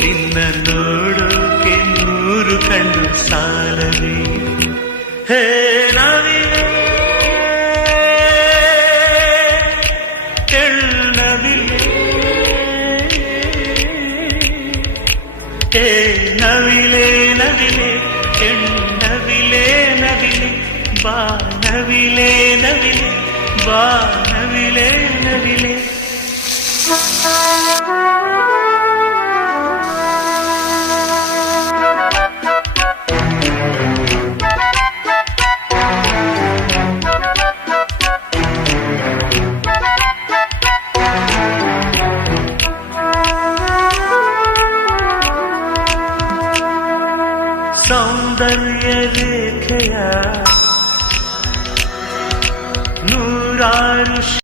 ನಿನ್ನ ನೋಡೋಕೆ ನೂರು ಕಣ್ಣು ಸಾಲದೆ ಹೇ ನವಿಲೆ ಎಳ್ಳವಿಲೆ ಹೇ ನವಿಲೆ ನವಿಲೆ ಹೆಣ್ಣವಿಲೆ ನವಿಲೆ ಬಾ ನವಿಲೆ ನವಿಲೆ ಬಾ നദിലേ നദിലേ സൗന്ദര്യരേഖയ. നൂറാരുഷ